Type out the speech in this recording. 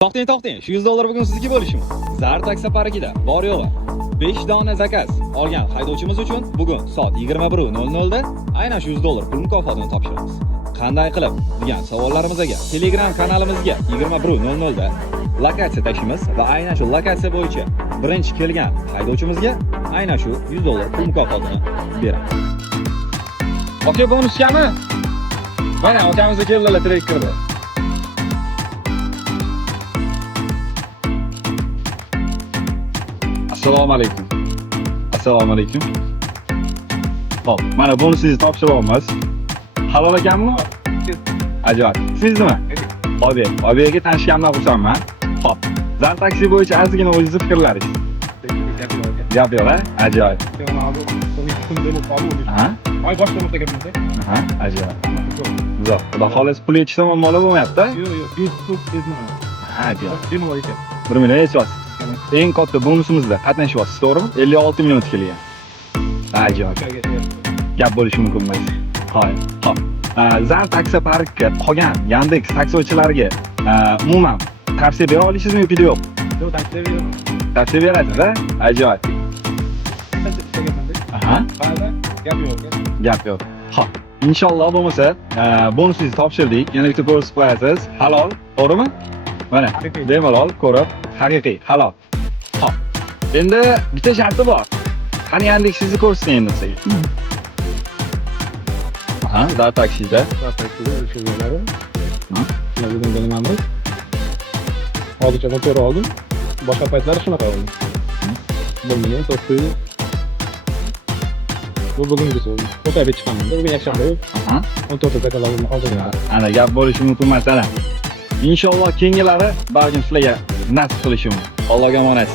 To'xtang, shu $100 bugun sizniki bo'lishi. Zar taksi parkida bor yo'g'i 5 dona zakaz olgan haydovchimiz uchun bugun soat 21:00 da aynan shu $100 pul mukofotini topshiramiz. Qanday qilib degan savollarimizga Telegram kanalimizga 21:00 da lokatsiya tashimiz va aynan shu lokatsiya bo'yicha birinchi kelgan haydovchimizga aynan shu $100 pul mukofotini beramiz. Okey, bonuskami? Mana okamizga keldilar, trek kirdi. Assalomu alaykum. Assalomu alaykum. Hop, mana bonusingizni topshiryapmiz. Halol ekanmi? Ajoyib. Siznimi? Obiyaga tanishganimdan xursandman. Hop, Zar taksi bo'yicha ozgina o'zingizni fikrlaringiz. Gap yo'q, ajoyib. Ha? Oy boshlamasa gapimizda. Ha, ajoyib. Zo'r. Xudo xolos pul yetishsa muammo bo'lmayapti. Yo'q, besh ezman. Ha, ajoyib. Bemalol ekan. 1 million yetishasiz. Eng katta bonusimizda qatnashyapsiz, to'g'rimi? 56 million tikilgan. Ajoyib. Gap bo'lishi mumkin emas. Hoy, hop. Zar taksi parkka qolgan Yandex taksichilarga umuman tavsiya bera olasizmi yoki yo'q? Yo'q, taksiya beraman. Tavsiya berasiz-a? Ajoyib. Aha. Hali gap yo'q. Gap yo'q. Hop. Inshaalloh bo'lmasa, bonusingizni topshirdik. Yana bitta ko'rsatib qo'yasiz. Halol, to'g'rimi? Mana, bemalol ko'rib, haqiqiy, halol. Hop. Endi bitta sharti bor. Qani Yandexingizni ko'rsating endi sizga. Aha, Zar taksida. Taksida o'shalarni. Bugun bilmayman. Hozircha motor oldim. Boshqa paytlari shunaqa oldim. 1 million 900. Bu bugungi so'm. Ko'tarib chiqaman. Bugun yakshanba. Aha. 14 paytlarni hozir. Ana gap bo'lishi mumkin masala. Inshaalloh keyingilari balkim sizlarga nasib qilishi mumkin. Allohga omonat.